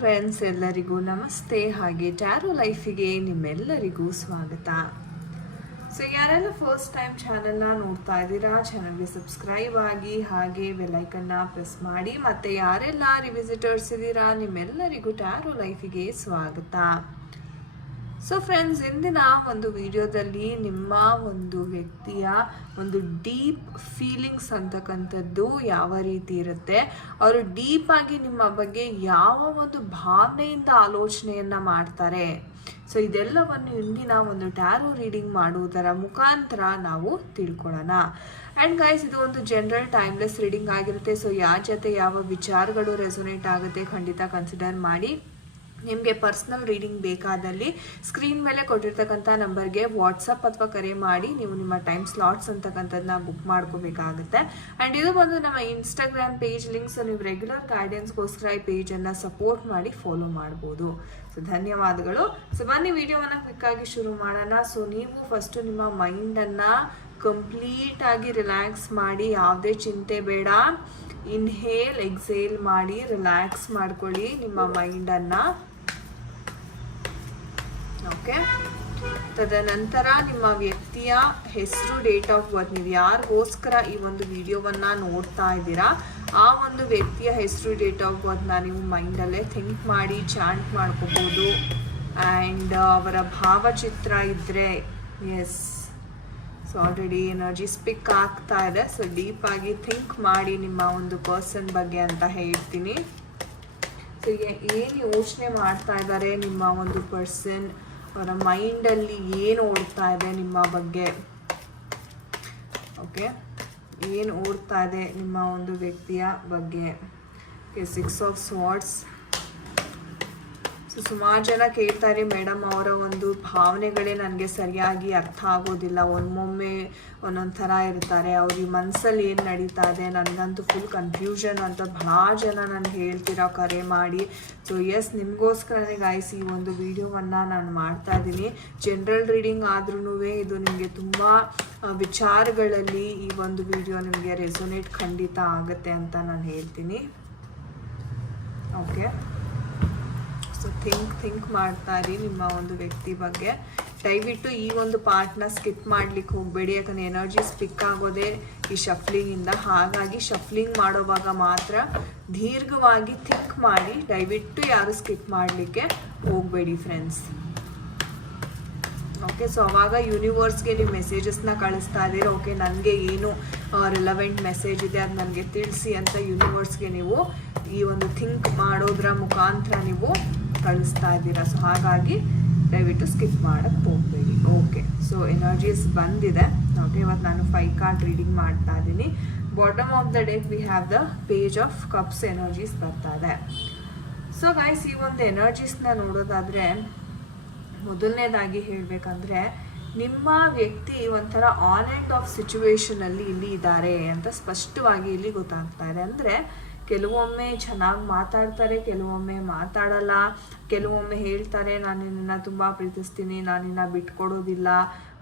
Friends, ಎಲ್ಲರಿಗೂ ನಮಸ್ತೆ. ಹಾಗೆ ಟ್ಯಾರೋ ಲೈಫಿಗೆ ನಿಮ್ಮೆಲ್ಲರಿಗೂ ಸ್ವಾಗತ. ಸೊ ಯಾರೆಲ್ಲ ಫಸ್ಟ್ ಟೈಮ್ ಚಾನಲ್ನ ನೋಡ್ತಾ ಇದ್ದೀರಾ, ಚಾನಲ್ಗೆ ಸಬ್ಸ್ಕ್ರೈಬ್ ಆಗಿ ಹಾಗೆ ಬೆಲ್ಲೈಕನ್ನ ಪ್ರೆಸ್ ಮಾಡಿ. ಮತ್ತು ಯಾರೆಲ್ಲ ರಿವಿಸಿಟರ್ಸ್ ಇದ್ದೀರಾ ನಿಮ್ಮೆಲ್ಲರಿಗೂ ಟ್ಯಾರೋ ಲೈಫಿಗೆ ಸ್ವಾಗತ. ಸೊ ಫ್ರೆಂಡ್ಸ್, ಇಂದಿನ ಒಂದು ವಿಡಿಯೋದಲ್ಲಿ ನಿಮ್ಮ ಒಂದು ವ್ಯಕ್ತಿಯ ಒಂದು ಡೀಪ್ ಫೀಲಿಂಗ್ಸ್ ಅಂತಕ್ಕಂಥದ್ದು ಯಾವ ರೀತಿ ಇರುತ್ತೆ, ಅವರು ಡೀಪ್ ಆಗಿ ನಿಮ್ಮ ಬಗ್ಗೆ ಯಾವ ಒಂದು ಭಾವನೆಯಿಂದ ಆಲೋಚನೆಯನ್ನ ಮಾಡ್ತಾರೆ, ಸೊ ಇದೆಲ್ಲವನ್ನು ಇಂದಿನ ಒಂದು ಟ್ಯಾರೋ ರೀಡಿಂಗ್ ಮಾಡುವುದರ ಮುಖಾಂತರ ನಾವು ತಿಳ್ಕೊಳ್ಳೋಣ. ಆ್ಯಂಡ್ ಗೈಸ್, ಇದು ಒಂದು ಜನರಲ್ ಟೈಮ್ಲೆಸ್ ರೀಡಿಂಗ್ ಆಗಿರುತ್ತೆ. ಸೊ ಯಾರ ಜೊತೆ ಯಾವ ವಿಚಾರಗಳು ರೆಸೊನೇಟ್ ಆಗುತ್ತೆ ಖಂಡಿತ ಕನ್ಸಿಡರ್ ಮಾಡಿ. ನಿಮಗೆ ಪರ್ಸ್ನಲ್ ರೀಡಿಂಗ್ ಬೇಕಾದಲ್ಲಿ ಸ್ಕ್ರೀನ್ ಮೇಲೆ ಕೊಟ್ಟಿರ್ತಕ್ಕಂಥ ನಂಬರ್ಗೆ ವಾಟ್ಸಪ್ ಅಥವಾ ಕರೆ ಮಾಡಿ ನೀವು ನಿಮ್ಮ ಟೈಮ್ ಸ್ಲಾಟ್ಸ್ ಅಂತಕ್ಕಂಥದ್ದನ್ನ ಬುಕ್ ಮಾಡ್ಕೋಬೇಕಾಗುತ್ತೆ. ಆ್ಯಂಡ್ ಇದು ಬಂದು ನಮ್ಮ ಇನ್ಸ್ಟಾಗ್ರಾಮ್ ಪೇಜ್ ಲಿಂಕ್ಸ್, ನೀವು ರೆಗ್ಯುಲರ್ ಗೈಡೆನ್ಸ್ಗೋಸ್ಕರ ಈ ಪೇಜನ್ನು ಸಪೋರ್ಟ್ ಮಾಡಿ ಫಾಲೋ ಮಾಡ್ಬೋದು. ಸೊ ಧನ್ಯವಾದಗಳು. ಸೊ ಬನ್ನಿ ವಿಡಿಯೋವನ್ನು ಕ್ವಿಕ್ಕಾಗಿ ಶುರು ಮಾಡೋಣ. ಸೊ ನೀವು ಫಸ್ಟು ನಿಮ್ಮ ಮೈಂಡನ್ನು ಕಂಪ್ಲೀಟ್ ಆಗಿ ರಿಲ್ಯಾಕ್ಸ್ ಮಾಡಿ, ಯಾವುದೇ ಚಿಂತೆ ಬೇಡ. ಇನ್ಹೇಲ್ ಎಕ್ಸೇಲ್ ಮಾಡಿ ರಿಲ್ಯಾಕ್ಸ್ ಮಾಡ್ಕೊಳ್ಳಿ ನಿಮ್ಮ ಮೈಂಡನ್ನು. ಓಕೆ, ತದನಂತರ ನಿಮ್ಮ ವ್ಯಕ್ತಿಯ ಹೆಸರು, ಡೇಟ್ ಆಫ್ ಬರ್ತ್, ನೀವು ಯಾರಿಗೋಸ್ಕರ ಈ ಒಂದು ವಿಡಿಯೋವನ್ನು ನೋಡ್ತಾ ಇದ್ದೀರಾ ಆ ಒಂದು ವ್ಯಕ್ತಿಯ ಹೆಸರು, ಡೇಟ್ ಆಫ್ ಬರ್ತ್ನ ನೀವು ಮೈಂಡಲ್ಲೇ ಥಿಂಕ್ ಮಾಡಿ ಚಾಂಟ್ ಮಾಡ್ಕೋಬೋದು. ಆ್ಯಂಡ್ ಅವರ ಭಾವಚಿತ್ರ ಇದ್ದರೆ yes, so already energy spike ಆಗ್ತಾ ಇದೆ. ಸೊ ಡೀಪಾಗಿ ಥಿಂಕ್ ಮಾಡಿ ನಿಮ್ಮ ಒಂದು ಪರ್ಸನ್ ಬಗ್ಗೆ ಅಂತ ಹೇಳ್ತೀನಿ. ಸೊ ಏನು ಯೋಚನೆ ಮಾಡ್ತಾ ಇದ್ದಾರೆ ನಿಮ್ಮ ಒಂದು ಪರ್ಸನ್, ಅವರ ಮೈಂಡಲ್ಲಿ ಏನು ಓಡ್ತಾ ಇದೆ ನಿಮ್ಮ ಬಗ್ಗೆ, ಓಕೆ, ಏನು ಓಡ್ತಾ ಇದೆ ನಿಮ್ಮ ಒಂದು ವ್ಯಕ್ತಿಯ ಬಗ್ಗೆ. Okay, 6 of ಸ್ವಾರ್ಡ್ಸ್. ಸೊ ಸುಮಾರು ಜನ ಕೇಳ್ತಾರೆ, ಮೇಡಮ್ ಅವರ ಒಂದು ಭಾವನೆಗಳೇ ನನಗೆ ಸರಿಯಾಗಿ ಅರ್ಥ ಆಗೋದಿಲ್ಲ, ಒಮ್ಮೊಮ್ಮೆ ಒಂದೊಂದು ಥರ ಇರ್ತಾರೆ, ಅವ್ರ ಮನಸ್ಸಲ್ಲಿ ಏನು ನಡೀತಾ ಇದೆ ನನಗಂತೂ ಫುಲ್ ಕನ್ಫ್ಯೂಷನ್ ಅಂತ ಭಾಳ ಜನ ನನಗೆ ಹೇಳ್ತೀರಾ ಕರೆ ಮಾಡಿ. ಸೊ ಎಸ್, ನಿಮಗೋಸ್ಕರನೇ ಗಾಯ್ಸ್ ಈ ಒಂದು ವಿಡಿಯೋವನ್ನು ನಾನು ಮಾಡ್ತಾ ಇದ್ದೀನಿ. ಜನರಲ್ ರೀಡಿಂಗ್ ಆದ್ರೂ ಇದು ನಿಮಗೆ ತುಂಬ ವಿಚಾರಗಳಲ್ಲಿ ಈ ಒಂದು ವಿಡಿಯೋ ನಿಮಗೆ ರೆಸೊನೇಟ್ ಖಂಡಿತ ಆಗುತ್ತೆ ಅಂತ ನಾನು ಹೇಳ್ತೀನಿ. ಓಕೆ, ಸೊ ಥಿಂಕ್ ಮಾಡ್ತಾ ಇರಿ ನಿಮ್ಮ ಒಂದು ವ್ಯಕ್ತಿ ಬಗ್ಗೆ. ದಯವಿಟ್ಟು ಈ ಒಂದು ಪಾರ್ಟ್ನ ಸ್ಕಿಪ್ ಮಾಡ್ಲಿಕ್ಕೆ ಹೋಗಬೇಡಿ, ಯಾಕಂದರೆ ಎನರ್ಜಿ ಸ್ಪಿಕ್ ಆಗೋದೇ ಈ ಶಫ್ಲಿಂಗಿಂದ. ಹಾಗಾಗಿ ಶಫ್ಲಿಂಗ್ ಮಾಡೋವಾಗ ಮಾತ್ರ ದೀರ್ಘವಾಗಿ ಥಿಂಕ್ ಮಾಡಿ, ದಯವಿಟ್ಟು ಯಾರು ಸ್ಕಿಪ್ ಮಾಡಲಿಕ್ಕೆ ಹೋಗಬೇಡಿ ಫ್ರೆಂಡ್ಸ್. ಓಕೆ, ಸೊ ಅವಾಗ ಯೂನಿವರ್ಸ್ಗೆ ನೀವು ಮೆಸೇಜಸ್ನ ಕಳಿಸ್ತಾ ಇದ್ದೀರ. ಓಕೆ, ನನಗೆ ಏನು ರಿಲವೆಂಟ್ ಮೆಸೇಜ್ ಇದೆ ಅದು ನನಗೆ ತಿಳಿಸಿ ಅಂತ ಯೂನಿವರ್ಸ್ಗೆ ನೀವು ಈ ಒಂದು ಥಿಂಕ್ ಮಾಡೋದ್ರ ಮುಖಾಂತರ ನೀವು ಕಳಿಸ್ತಾ ಇದ್ದೀರಾ. ಸೊ ಹಾಗಾಗಿ ದಯವಿಟ್ಟು ಸ್ಕಿಪ್ ಮಾಡೋಕ್ಕೆ ಹೋಗಬೇಡಿ. ಓಕೆ, ಸೊ ಎನರ್ಜೀಸ್ ಬಂದಿದೆ. ಓಕೆ, ಇವತ್ತು ನಾನು 5 ಕಾರ್ಡ್ ರೀಡಿಂಗ್ ಮಾಡ್ತಾ ಇದ್ದೀನಿ. Bottom of the deck we have the page of cups energies ಬರ್ತಾ ಇದೆ. ಸೊ ಗೈಸ್, ಈ ಒಂದು ಎನರ್ಜೀಸ್ನ ನೋಡೋದಾದರೆ ಮೊದಲನೇದಾಗಿ ಹೇಳಬೇಕಂದ್ರೆ ನಿಮ್ಮ ವ್ಯಕ್ತಿ ಒಂಥರ ಆನ್ ಆ್ಯಂಡ್ ಆಫ್ ಸಿಚುವೇಶನಲ್ಲಿ ಇಲ್ಲಿ ಇದ್ದಾರೆ ಅಂತ ಸ್ಪಷ್ಟವಾಗಿ ಇಲ್ಲಿ ಗೊತ್ತಾಗ್ತಾ ಇದೆ. ಅಂದರೆ ಕೆಲವೊಮ್ಮೆ ಚೆನ್ನಾಗಿ ಮಾತಾಡ್ತಾರೆ, ಕೆಲವೊಮ್ಮೆ ಮಾತಾಡಲ್ಲ, ಕೆಲವೊಮ್ಮೆ ಹೇಳ್ತಾರೆ ನಾನು ನಿನ್ನ ತುಂಬ ಪ್ರೀತಿಸ್ತೀನಿ, ನಾನು ನಿನ್ನ ಬಿಟ್ಕೊಡೋದಿಲ್ಲ.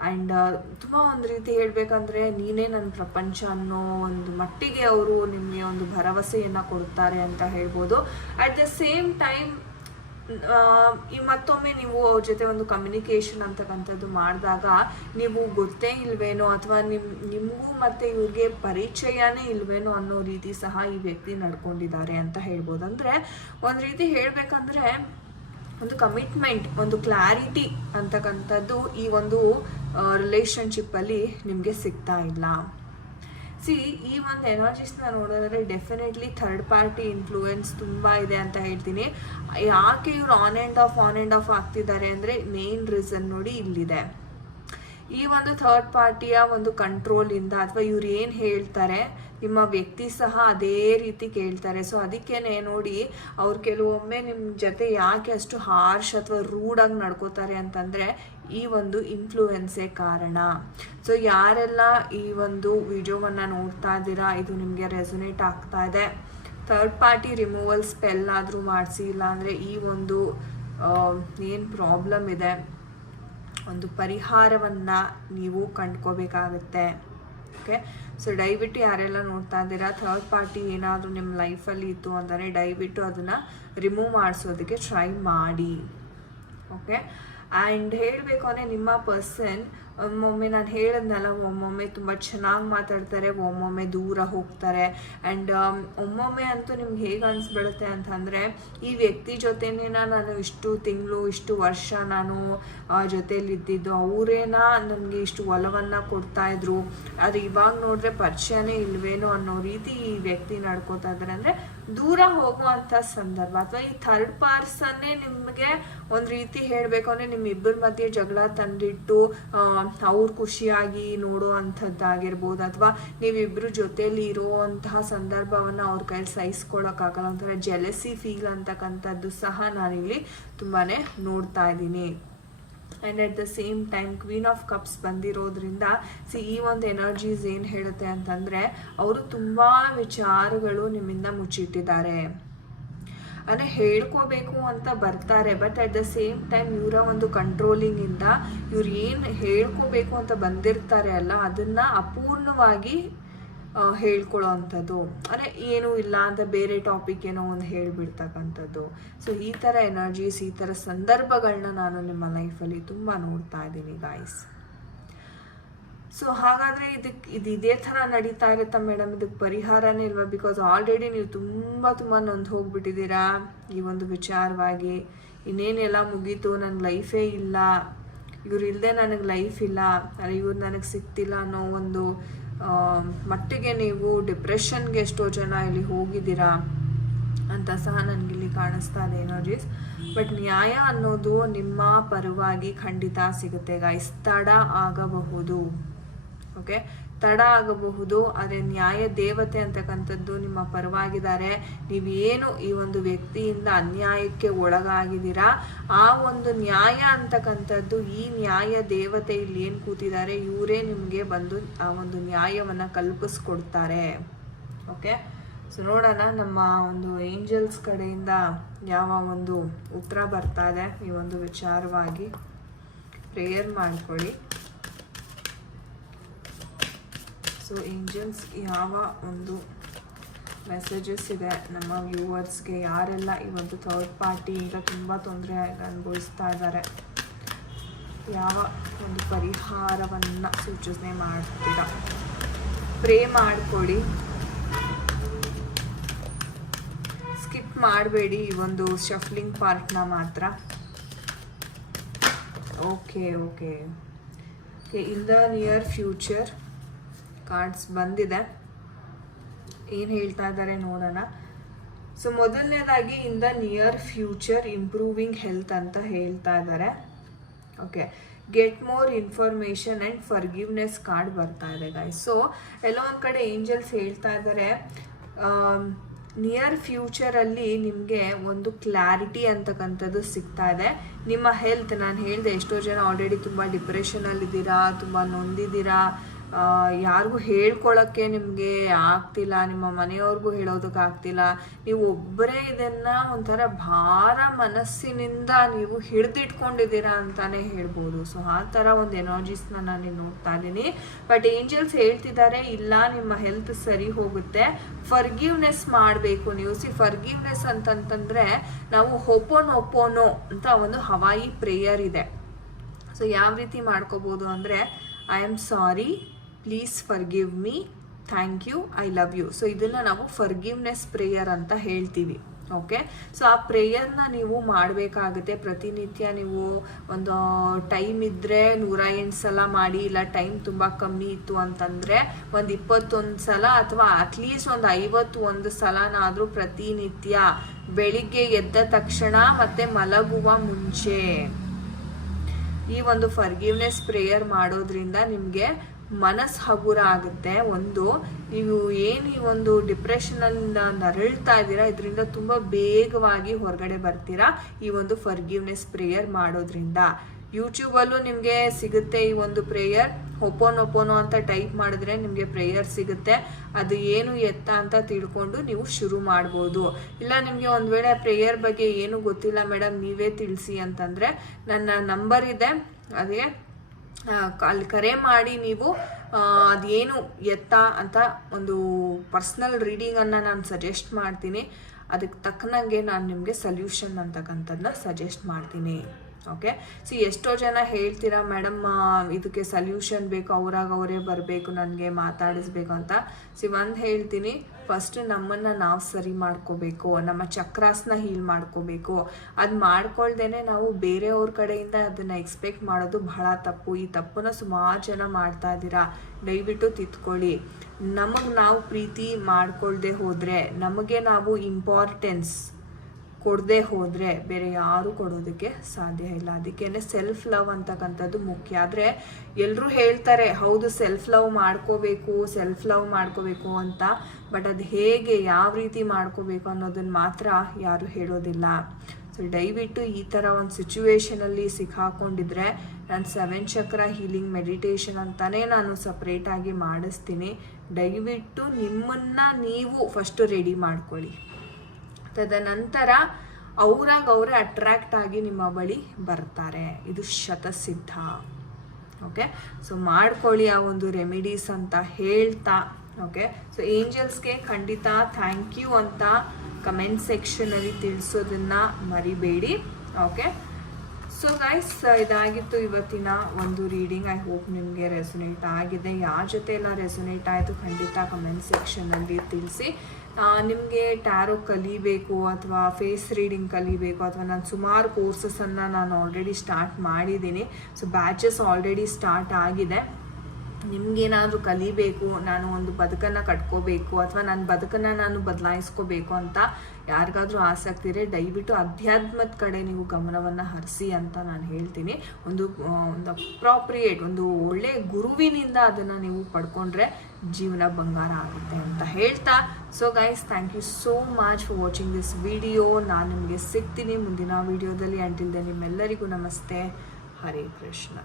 ಆ್ಯಂಡ್ ತುಂಬ ಒಂದು ರೀತಿ ಹೇಳಬೇಕಂದ್ರೆ ನೀನೇ ನನ್ನ ಪ್ರಪಂಚ ಅನ್ನೋ ಒಂದು ಮಟ್ಟಿಗೆ ಅವರು ನಿಮಗೆ ಒಂದು ಭರವಸೆಯನ್ನು ಕೊಡ್ತಾರೆ ಅಂತ ಹೇಳ್ಬೋದು. ಅಟ್ ದ ಸೇಮ್ ಟೈಮ್ ಈ ಮತ್ತೊಮ್ಮೆ ನೀವು ಅವ್ರ ಜೊತೆ ಒಂದು ಕಮ್ಯುನಿಕೇಷನ್ ಅಂತಕ್ಕಂಥದ್ದು ಮಾಡಿದಾಗ ನೀವು ಗೊತ್ತೇ ಇಲ್ವೇನೋ ಅಥವಾ ನಿಮಗೂ ಮತ್ತು ಇವ್ರಿಗೆ ಪರಿಚಯನೇ ಇಲ್ವೇನೋ ಅನ್ನೋ ರೀತಿ ಸಹ ಈ ವ್ಯಕ್ತಿ ನಡ್ಕೊಂಡಿದ್ದಾರೆ ಅಂತ ಹೇಳ್ಬೋದು. ಅಂದರೆ ಒಂದು ರೀತಿ ಹೇಳಬೇಕಂದ್ರೆ ಒಂದು ಕಮಿಟ್ಮೆಂಟ್, ಒಂದು ಕ್ಲಾರಿಟಿ ಅಂತಕ್ಕಂಥದ್ದು ಈ ಒಂದು ರಿಲೇಷನ್ಶಿಪ್ಪಲ್ಲಿ ನಿಮಗೆ ಸಿಗ್ತಾ ಇಲ್ಲ. ಈ ಒಂದು ಎನರ್ಜೀಸ್ನ ನೋಡೋದಾದ್ರೆ ಡೆಫಿನೆಟ್ಲಿ ಥರ್ಡ್ ಪಾರ್ಟಿ ಇನ್ಫ್ಲೂಯೆನ್ಸ್ ತುಂಬ ಇದೆ ಅಂತ ಹೇಳ್ತೀನಿ. ಯಾಕೆ ಇವ್ರು ಆನ್ ಆ್ಯಂಡ್ ಆಫ್ ಆಗ್ತಿದ್ದಾರೆ ಅಂದರೆ ಮೇನ್ ರೀಸನ್ ನೋಡಿ ಇಲ್ಲಿದೆ. ಈ ಒಂದು ಥರ್ಡ್ ಪಾರ್ಟಿಯ ಒಂದು ಕಂಟ್ರೋಲಿಂದ ಅಥವಾ ಇವ್ರು ಏನು ಹೇಳ್ತಾರೆ ನಿಮ್ಮ ವ್ಯಕ್ತಿ ಸಹ ಅದೇ ರೀತಿ ಕೇಳ್ತಾರೆ. ಸೊ ಅದಕ್ಕೇನೆ ನೋಡಿ ಅವ್ರು ಕೆಲವೊಮ್ಮೆ ನಿಮ್ಮ ಜೊತೆ ಯಾಕೆ ಅಷ್ಟು ಹಾರ್ಶ್ ಅಥವಾ ರೂಡಾಗಿ ನಡ್ಕೋತಾರೆ ಅಂತಂದರೆ ಈ ಒಂದು ಇನ್ಫ್ಲೂಯೆನ್ಸೇ ಕಾರಣ. ಸೊ ಯಾರೆಲ್ಲ ಈ ಒಂದು ವಿಡಿಯೋವನ್ನು ನೋಡ್ತಾ ಇದ್ದೀರಾ, ಇದು ನಿಮಗೆ ರೆಸೊನೇಟ್ ಆಗ್ತಾ ಇದೆ, ಥರ್ಡ್ ಪಾರ್ಟಿ ರಿಮೂವಲ್ ಸ್ಪೆಲ್ ಆದರೂ ಮಾಡಿಸಿ, ಇಲ್ಲಾಂದರೆ ಈ ಒಂದು ಏನು ಪ್ರಾಬ್ಲಮ್ ಇದೆ ಒಂದು ಪರಿಹಾರವನ್ನು ನೀವು ಕಂಡ್ಕೋಬೇಕಾಗತ್ತೆ. ಓಕೆ. ಸೊ ದಯವಿಟ್ಟು ಯಾರೆಲ್ಲ ನೋಡ್ತಾ ಇದ್ದೀರಾ ಥರ್ಡ್ ಪಾರ್ಟಿ ಏನಾದರೂ ನಿಮ್ಮ ಲೈಫಲ್ಲಿ ಇತ್ತು ಅಂದರೆ ದಯವಿಟ್ಟು ಅದನ್ನು ರಿಮೂವ್ ಮಾಡಿಸೋದಕ್ಕೆ ಟ್ರೈ ಮಾಡಿ. ಓಕೆ. ಆ್ಯಂಡ್ ಹೇಳಬೇಕು ಅಂದರೆ ನಿಮ್ಮ ಪರ್ಸನ್ ಒಮ್ಮೊಮ್ಮೆ ನಾನು ಹೇಳಿದ್ನಲ್ಲ, ಒಮ್ಮೊಮ್ಮೆ ತುಂಬ ಚೆನ್ನಾಗಿ ಮಾತಾಡ್ತಾರೆ, ಒಮ್ಮೊಮ್ಮೆ ದೂರ ಹೋಗ್ತಾರೆ. ಆ್ಯಂಡ್ ಒಮ್ಮೊಮ್ಮೆ ಅಂತೂ ನಿಮ್ಗೆ ಹೇಗೆ ಅನಿಸ್ಬಿಡುತ್ತೆ ಅಂತಂದರೆ ಈ ವ್ಯಕ್ತಿ ಜೊತೆನೇ ನಾನು ಇಷ್ಟು ತಿಂಗಳು ಇಷ್ಟು ವರ್ಷ ನಾನು ಜೊತೆಯಲ್ಲಿದ್ದಿದ್ದು, ಅವರೇನಾ ನನಗೆ ಇಷ್ಟು ಒಲವನ್ನು ಕೊಡ್ತಾಯಿದ್ರು, ಅದು ಇವಾಗ ನೋಡಿದ್ರೆ ಪರಿಚಯನೇ ಇಲ್ವೇನೋ ಅನ್ನೋ ರೀತಿ ಈ ವ್ಯಕ್ತಿ ನಡ್ಕೋತಾ ಇದ್ದಾರೆ. ಅಂದರೆ ದೂರ ಹೋಗುವಂಥ ಸಂದರ್ಭ, ಅಥವಾ ಈ ಥರ್ಡ್ ಪರ್ಸನ್ನೇ ನಿಮಗೆ ಒಂದು ರೀತಿ ಹೇಳಬೇಕು ಅಂದರೆ ನಿಮ್ಮಿಬ್ಬರ ಮಧ್ಯೆ ಜಗಳ ತಂದಿಟ್ಟು ಅವ್ರು ಖುಷಿಯಾಗಿ ನೋಡೋ ಅಂಥದ್ದಾಗಿರ್ಬೋದು, ಅಥವಾ ನೀವಿಬ್ಬರು ಜೊತೆಯಲ್ಲಿ ಇರೋವಂತಹ ಸಂದರ್ಭವನ್ನು ಅವ್ರ ಕೈಲಿ ಸಹಿಸ್ಕೊಳ್ಳೋಕ್ಕಾಗಲ್ಲ, ಒಂಥರ ಜೆಲಸಿ ಫೀಲ್ ಅಂತಕ್ಕಂಥದ್ದು ಸಹ ನಾನಿಲ್ಲಿ ತುಂಬಾ ನೋಡ್ತಾ ಇದ್ದೀನಿ. And at the same time queen of cups ಬಂದಿರೋದ್ರಿಂದ ಈ ಒಂದು ಎನರ್ಜೀಸ್ ಏನು ಹೇಳುತ್ತೆ ಅಂತಂದರೆ ಅವರು ತುಂಬ ವಿಚಾರಗಳು ನಿಮ್ಮಿಂದ ಮುಚ್ಚಿಟ್ಟಿದ್ದಾರೆ. ಅಂದರೆ ಹೇಳ್ಕೋಬೇಕು ಅಂತ ಬರ್ತಾರೆ, but at the same time ಇವರ ಒಂದು ಕಂಟ್ರೋಲಿಂಗಿಂದ ಇವ್ರು ಏನು ಹೇಳ್ಕೋಬೇಕು ಅಂತ ಬಂದಿರ್ತಾರೆ ಅಲ್ಲ, ಅದನ್ನು ಅಪೂರ್ಣವಾಗಿ ಹೇಳ್ಕೊಳ್ಳೋ ಅಂಥದ್ದು, ಅಂದರೆ ಏನೂ ಇಲ್ಲ ಅಂತ ಬೇರೆ ಟಾಪಿಕ್ ಏನೋ ಒಂದು ಹೇಳಿಬಿಡ್ತಕ್ಕಂಥದ್ದು. ಸೊ ಈ ಥರ ಎನರ್ಜೀಸ್, ಈ ಥರ ಸಂದರ್ಭಗಳನ್ನ ನಾನು ನಿಮ್ಮ ಲೈಫಲ್ಲಿ ತುಂಬ ನೋಡ್ತಾ ಇದ್ದೀನಿ ಗಾಯ್ಸ್. ಸೊ ಹಾಗಾದರೆ ಇದು ಇದೇ ಥರ ನಡೀತಾ ಇರುತ್ತಾ ಮೇಡಮ್, ಇದಕ್ಕೆ ಪರಿಹಾರನೇ ಇಲ್ವಾ? ಬಿಕಾಸ್ ಆಲ್ರೆಡಿ ನೀವು ತುಂಬ ನೊಂದು ಹೋಗ್ಬಿಟ್ಟಿದ್ದೀರಾ ಈ ಒಂದು ವಿಚಾರವಾಗಿ. ಇನ್ನೇನೆಲ್ಲ ಮುಗೀತು, ನನ್ನ ಲೈಫೇ ಇಲ್ಲ, ಇವ್ರು ಇಲ್ಲದೆ ನನಗೆ ಲೈಫ್ ಇಲ್ಲ, ಅರೆ ಇವ್ರು ನನಗೆ ಸಿಗ್ತಿಲ್ಲ ಅನ್ನೋ ಒಂದು ಮಟ್ಟಿಗೆ ನೀವು ಡಿಪ್ರೆಷನ್ಗೆ ಎಷ್ಟೋ ಜನ ಇಲ್ಲಿ ಹೋಗಿದ್ದೀರಾ ಅಂತ ಸಹ ನನಗಿಲ್ಲಿ ಕಾಣಿಸ್ತಾ ಇದೆ ಎನರ್ಜೀಸ್. ಬಟ್ ನ್ಯಾಯ ಅನ್ನೋದು ನಿಮ್ಮ ಪರವಾಗಿ ಖಂಡಿತ ಸಿಗುತ್ತೆ ಗಾಯ್ಸ್. ತಡ ಆಗಬಹುದು, ಓಕೆ, ತಡ ಆಗಬಹುದು, ಆದರೆ ನ್ಯಾಯ ದೇವತೆ ಅಂತಕ್ಕಂಥದ್ದು ನಿಮ್ಮ ಪರವಾಗಿದ್ದಾರೆ. ನೀವೇನು ಈ ಒಂದು ವ್ಯಕ್ತಿಯಿಂದ ಅನ್ಯಾಯಕ್ಕೆ ಒಳಗಾಗಿದ್ದೀರಾ, ಆ ಒಂದು ನ್ಯಾಯ ಅಂತಕ್ಕಂಥದ್ದು, ಈ ನ್ಯಾಯ ದೇವತೆ ಇಲ್ಲಿ ಏನು ಕೂತಿದ್ದಾರೆ ಇವರೇ ನಿಮಗೆ ಬಂದು ಆ ಒಂದು ನ್ಯಾಯವನ್ನು ಕಲ್ಪಿಸ್ಕೊಡ್ತಾರೆ. ಓಕೆ. ಸೊ ನೋಡೋಣ ನಮ್ಮ ಒಂದು ಏಂಜಲ್ಸ್ ಕಡೆಯಿಂದ ಯಾವ ಒಂದು ಉತ್ತರ ಬರ್ತಾ ಇದೆ ಈ ಒಂದು ವಿಚಾರವಾಗಿ. ಪ್ರೇಯರ್ ಮಾಡ್ಕೊಳ್ಳಿ. ಸೊ ಏಂಜಲ್ಸ್ ಯಾವ ಒಂದು ಮೆಸೇಜಸ್ ಇದೆ ನಮ್ಮ ವ್ಯೂವರ್ಸ್ಗೆ, ಯಾರೆಲ್ಲ ಈ ಒಂದು ಥರ್ಡ್ ಪಾರ್ಟಿಯಿಂದ ತುಂಬ ತೊಂದರೆ ಅನುಭವಿಸ್ತಾ ಇದ್ದಾರೆ, ಯಾವ ಒಂದು ಪರಿಹಾರವನ್ನು ಸೂಚನೆ ಮಾಡ್ತೀರಾ? ಪ್ರೇ ಮಾಡಿಕೊಡಿ, ಸ್ಕಿಪ್ ಮಾಡಬೇಡಿ ಈ ಒಂದು ಶಫ್ಲಿಂಗ್ ಪಾರ್ಟ್ನ ಮಾತ್ರ. Okay okay okay. In the near future cards ಬಂದಿದೆ, ಏನು ಹೇಳ್ತಾ ಇದ್ದಾರೆ ನೋಡೋಣ. ಸೊ ಮೊದಲನೇದಾಗಿ in the near future improving health ಅಂತ ಹೇಳ್ತಾ ಇದ್ದಾರೆ. Okay. Get more information and forgiveness card ಬರ್ತಾ ಇದೆ ಗಾಯ್ಸ್. ಸೊ ಎಲ್ಲೋ ಒಂದು ಕಡೆ ಏಂಜಲ್ಸ್ ಹೇಳ್ತಾ ಇದ್ದಾರೆ ನಿಯರ್ ಫ್ಯೂಚರಲ್ಲಿ ನಿಮಗೆ ಒಂದು ಕ್ಲಾರಿಟಿ ಅಂತಕ್ಕಂಥದ್ದು ಸಿಗ್ತಾ ಇದೆ. ನಿಮ್ಮ ಹೆಲ್ತ್, ನಾನು ಹೇಳಿದೆ ಎಷ್ಟೋ ಜನ ಆಲ್ರೆಡಿ ತುಂಬ ಡಿಪ್ರೆಷನಲ್ಲಿದ್ದೀರಾ, ತುಂಬ ನೊಂದಿದ್ದೀರಾ, ಯಾರಿಗೂ ಹೇಳ್ಕೊಳ್ಳೋಕ್ಕೆ ನಿಮಗೆ ಆಗ್ತಿಲ್ಲ, ನಿಮ್ಮ ಮನೆಯವ್ರಿಗೂ ಹೇಳೋದಕ್ಕೆ ಆಗ್ತಿಲ್ಲ, ನೀವು ಒಬ್ಬರೇ ಇದನ್ನು ಒಂಥರ ಭಾರ ಮನಸ್ಸಿನಿಂದ ನೀವು ಹಿಡಿದಿಟ್ಕೊಂಡಿದ್ದೀರಾ ಅಂತಲೇ ಹೇಳ್ಬೋದು. ಸೊ ಆ ಥರ ಒಂದು ಎನರ್ಜೀಸ್ನ ನಾನು ನೋಡ್ತಾ ಇದ್ದೀನಿ. ಬಟ್ ಏಂಜಲ್ಸ್ ಹೇಳ್ತಿದ್ದಾರೆ ಇಲ್ಲ, ನಿಮ್ಮ ಹೆಲ್ತ್ ಸರಿ ಹೋಗುತ್ತೆ, ಫರ್ಗಿವ್ನೆಸ್ ಮಾಡಬೇಕು ನೀವು. ಫರ್ಗಿವ್ನೆಸ್ ಅಂತಂತಂದರೆ ನಾವು ಒಪ್ಪೋನೋ ಅಂತ ಒಂದು ಹವಾಯಿ ಪ್ರೇಯರ್ ಇದೆ. ಸೊ ಯಾವ ರೀತಿ ಮಾಡ್ಕೋಬೋದು ಅಂದರೆ I am sorry, please forgive me, thank you, I love you. So ಇದನ್ನು ನಾವು ಫರ್ಗಿವ್ನೆಸ್ ಪ್ರೇಯರ್ ಅಂತ ಹೇಳ್ತೀವಿ. ಓಕೆ. ಸೊ ಆ ಪ್ರೇಯರ್ನ ನೀವು ಮಾಡಬೇಕಾಗುತ್ತೆ ಪ್ರತಿನಿತ್ಯ. ನೀವು ಒಂದು ಟೈಮ್ ಇದ್ದರೆ 108 ಸಲ ಮಾಡಿ, ಇಲ್ಲ ಟೈಮ್ ತುಂಬ ಕಮ್ಮಿ ಇತ್ತು ಅಂತಂದರೆ ಒಂದು 21 ಸಲ ಅಥವಾ ಅಟ್ಲೀಸ್ಟ್ ಒಂದು 51 ಸಲನಾದರೂ ಪ್ರತಿನಿತ್ಯ ಬೆಳಿಗ್ಗೆ ಎದ್ದ ತಕ್ಷಣ ಮತ್ತು ಮಲಗುವ ಮುಂಚೆ ಈ ಒಂದು ಫರ್ಗಿವ್ನೆಸ್ ಪ್ರೇಯರ್ ಮಾಡೋದ್ರಿಂದ ನಿಮಗೆ ಮನಸ್ಸು ಹಗುರ ಆಗುತ್ತೆ. ಒಂದು ನೀವು ಏನು ಈ ಒಂದು ಡಿಪ್ರೆಷನಿಂದ ನರಳ್ತಾ ಇದ್ದೀರಾ, ಇದರಿಂದ ತುಂಬ ಬೇಗವಾಗಿ ಹೊರಗಡೆ ಬರ್ತೀರಾ ಈ ಒಂದು ಫರ್ಗಿವ್ನೆಸ್ ಪ್ರೇಯರ್ ಮಾಡೋದ್ರಿಂದ. ಯೂಟ್ಯೂಬಲ್ಲೂ ನಿಮಗೆ ಸಿಗುತ್ತೆ ಈ ಒಂದು ಪ್ರೇಯರ್. ಒಪ್ಪೋನೋ ಅಂತ ಟೈಪ್ ಮಾಡಿದ್ರೆ ನಿಮಗೆ ಪ್ರೇಯರ್ ಸಿಗುತ್ತೆ. ಅದು ಏನು ಎತ್ತ ಅಂತ ತಿಳ್ಕೊಂಡು ನೀವು ಶುರು ಮಾಡ್ಬೋದು. ಇಲ್ಲ ನಿಮಗೆ ಒಂದು ವೇಳೆ ಪ್ರೇಯರ್ ಬಗ್ಗೆ ಏನು ಗೊತ್ತಿಲ್ಲ ಮೇಡಮ್ ನೀವೇ ತಿಳಿಸಿ ಅಂತಂದರೆ ನನ್ನ ನಂಬರ್ ಇದೆ, ಅದೇ ಅಲ್ಲಿ ಕರೆ ಮಾಡಿ ನೀವು ಅದೇನು ಎತ್ತ ಅಂತ ಒಂದು ಪರ್ಸ್ನಲ್ ರೀಡಿಂಗನ್ನು ನಾನು ಸಜೆಸ್ಟ್ ಮಾಡ್ತೀನಿ. ಅದಕ್ಕೆ ತಕ್ಕನಂಗೆ ನಾನು ನಿಮಗೆ ಸೊಲ್ಯೂಷನ್ ಅಂತಕ್ಕಂಥದ್ದನ್ನ ಸಜೆಸ್ಟ್ ಮಾಡ್ತೀನಿ. ಓಕೆ. ಎಷ್ಟೋ ಜನ ಹೇಳ್ತೀರಾ ಮೇಡಮ್ ಇದಕ್ಕೆ ಸೊಲ್ಯೂಷನ್ ಬೇಕು, ಅವರೇ ಬರಬೇಕು, ನನಗೆ ಮಾತಾಡಿಸ್ಬೇಕು ಅಂತ. ಒಂದು ಹೇಳ್ತೀನಿ, ಫಸ್ಟ್ ನಮ್ಮನ್ನು ನಾವು ಸರಿ ಮಾಡ್ಕೋಬೇಕು, ನಮ್ಮ ಚಕ್ರಾಸ್ನ ಹೀಲ್ ಮಾಡ್ಕೋಬೇಕು. ಅದು ಮಾಡ್ಕೊಳ್ದೇನೆ ನಾವು ಬೇರೆಯವ್ರ ಕಡೆಯಿಂದ ಅದನ್ನು ಎಕ್ಸ್ಪೆಕ್ಟ್ ಮಾಡೋದು ಬಹಳ ತಪ್ಪು. ಈ ತಪ್ಪನ್ನ ಸುಮಾರು ಜನ ಮಾಡ್ತಾ ಇದ್ದೀರಾ. ದಯವಿಟ್ಟು ತಿದ್ಕೊಳ್ಳಿ. ನಮಗೆ ನಾವು ಪ್ರೀತಿ ಮಾಡ್ಕೊಳ್ದೆ ಹೋದರೆ, ನಮಗೆ ನಾವು ಇಂಪಾರ್ಟೆನ್ಸ್ ಕೊಡದೆ ಹೋದರೆ ಬೇರೆ ಯಾರೂ ಕೊಡೋದಕ್ಕೆ ಸಾಧ್ಯ ಇಲ್ಲ. ಅದಕ್ಕೇನೆ ಸೆಲ್ಫ್ ಲವ್ ಅಂತಕ್ಕಂಥದ್ದು ಮುಖ್ಯ. ಆದರೆ ಎಲ್ಲರೂ ಹೇಳ್ತಾರೆ ಹೌದು ಸೆಲ್ಫ್ ಲವ್ ಮಾಡ್ಕೋಬೇಕು ಅಂತ, ಬಟ್ ಅದು ಹೇಗೆ ಯಾವ ರೀತಿ ಮಾಡ್ಕೋಬೇಕು ಅನ್ನೋದನ್ನು ಮಾತ್ರ ಯಾರೂ ಹೇಳೋದಿಲ್ಲ. ದಯವಿಟ್ಟು ಈ ಥರ ಒಂದು ಸಿಚುವೇಶನಲ್ಲಿ ಸಿಕ್ಕಾಕೊಂಡಿದ್ರೆ ನಾನು 7 ಚಕ್ರ ಹೀಲಿಂಗ್ ಮೆಡಿಟೇಷನ್ ಅಂತಲೇ ನಾನು ಸಪ್ರೇಟಾಗಿ ಮಾಡಿಸ್ತೀನಿ. ದಯವಿಟ್ಟು ನಿಮ್ಮನ್ನು ನೀವು ಫಸ್ಟು ರೆಡಿ ಮಾಡ್ಕೊಳ್ಳಿ. ತದನಂತರ ಅವರೇ ಅಟ್ರ್ಯಾಕ್ಟ್ ಆಗಿ ನಿಮ್ಮ ಬಳಿ ಬರ್ತಾರೆ. ಇದು ಶತಸಿದ್ಧ. ಓಕೆ. ಮಾಡ್ಕೊಳ್ಳಿ ಆ ಒಂದು ರೆಮಿಡೀಸ್ ಅಂತ ಹೇಳ್ತಾ. ಓಕೆ. ಏಂಜಲ್ಸ್ಗೆ ಖಂಡಿತ ಥ್ಯಾಂಕ್ ಯು ಅಂತ ಕಮೆಂಟ್ ಸೆಕ್ಷನಲ್ಲಿ ತಿಳಿಸೋದನ್ನ ಮರಿಬೇಡಿ. ಓಕೆ. ಗೈಸ್, ಇದಾಗಿತ್ತು ಇವತ್ತಿನ ಒಂದು ರೀಡಿಂಗ್. ಐ ಹೋಪ್ ನಿಮಗೆ ರೆಸೊನೇಟ್ ಆಗಿದೆ. ಯಾರ ಜೊತೆ ಎಲ್ಲ ರೆಸೊನೇಟ್ ಆಯಿತು ಖಂಡಿತ ಕಮೆಂಟ್ ಸೆಕ್ಷನಲ್ಲಿ ತಿಳಿಸಿ. ನಿಮಗೆ ಟ್ಯಾರೋ ಕಲಿಬೇಕು ಅಥವಾ ಫೇಸ್ ರೀಡಿಂಗ್ ಕಲಿಬೇಕು, ಅಥವಾ ನಾನು ಸುಮಾರು ಕೋರ್ಸಸನ್ನು ನಾನು ಆಲ್ರೆಡಿ ಸ್ಟಾರ್ಟ್ ಮಾಡಿದ್ದೀನಿ. ಬ್ಯಾಚಸ್ ಆಲ್ರೆಡಿ ಸ್ಟಾರ್ಟ್ ಆಗಿದೆ. ನಿಮಗೇನಾದರೂ ಕಲಿಬೇಕು, ನಾನು ಒಂದು ಬದುಕನ್ನು ಕಟ್ಕೋಬೇಕು ಅಥವಾ ನನ್ನ ಬದುಕನ್ನು ನಾನು ಬದಲಾಯಿಸ್ಕೋಬೇಕು ಅಂತ ಯಾರಿಗಾದ್ರೂ ಆಸಕ್ತಿ ಇದೆ, ದಯವಿಟ್ಟು ಅಧ್ಯಾತ್ಮದ ಕಡೆ ನೀವು ಗಮನವನ್ನು ಹರಿಸಿ ಅಂತ ನಾನು ಹೇಳ್ತೀನಿ. ಒಂದು ಅಪ್ರಾಪ್ರಿಯೇಟ್ ಒಂದು ಒಳ್ಳೆಯ ಗುರುವಿನಿಂದ ಅದನ್ನು ನೀವು ಪಡ್ಕೊಂಡ್ರೆ ಜೀವನ ಬಂಗಾರ ಆಗುತ್ತೆ ಅಂತ ಹೇಳ್ತಾ. Guys, thank you so much for watching this video. ನಾನು ನಿಮಗೆ ಸಿಗ್ತೀನಿ ಮುಂದಿನ ವಿಡಿಯೋದಲ್ಲಿ. ಅಂಟಿಲ್ ದೆನ್ ನಿಮ್ಮೆಲ್ಲರಿಗೂ ನಮಸ್ತೆ. ಹರೇ ಕೃಷ್ಣ.